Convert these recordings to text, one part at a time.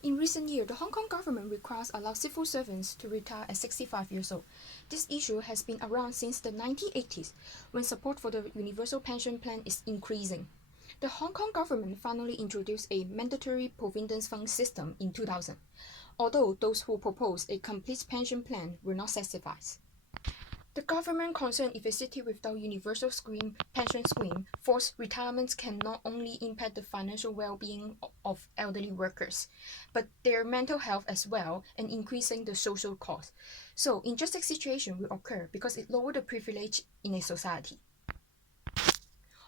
In recent years, the Hong Kong government requires allow civil servants to retire at 65 years old. This issue has been around since the 1980s, when support for the universal pension plan is increasing. The Hong Kong government finally introduced a mandatory provident fund system in 2000, although those who proposed a complete pension plan were not satisfied. The government concerned if a city without universal pension scheme forced retirement can not only impact the financial well-being of elderly workers, but their mental health as well, and increasing the social cost. So injustice situation will occur because it lowered the privilege in a society.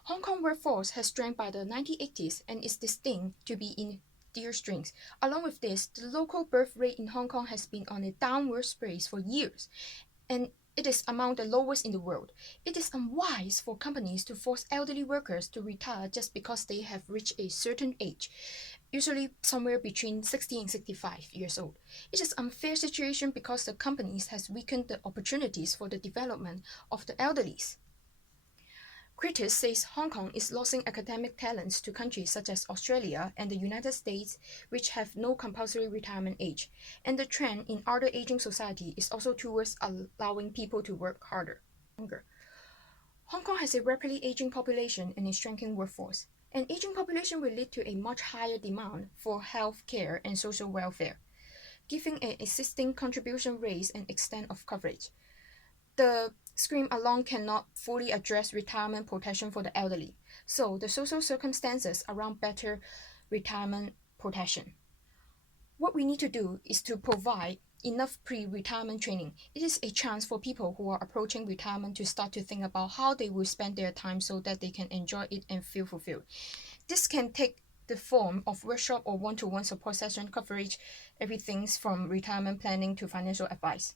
Hong Kong workforce has strength by the 1980s and is destined to be in dire straits. Along with this, the local birth rate in Hong Kong has been on a downward spiral for years, and it is among the lowest in the world. It is unwise for companies to force elderly workers to retire just because they have reached a certain age, usually somewhere between 60 and 65 years old. It is an unfair situation because the companies has weakened the opportunities for the development of the elderly. Critics say Hong Kong is losing academic talents to countries such as Australia and the United States, which have no compulsory retirement age, and the trend in other aging society is also towards allowing people to work longer. Hong Kong has a rapidly aging population and a shrinking workforce. An aging population will lead to a much higher demand for health care and social welfare, giving an existing contribution rates and extent of coverage. The scheme alone cannot fully address retirement protection for the elderly, so the social circumstances around better retirement protection. What we need to do is to provide enough pre-retirement training. It is a chance for people who are approaching retirement to start to think about how they will spend their time so that they can enjoy it and feel fulfilled. This can take the form of workshop or one-to-one support session coverage everything from retirement planning to financial advice.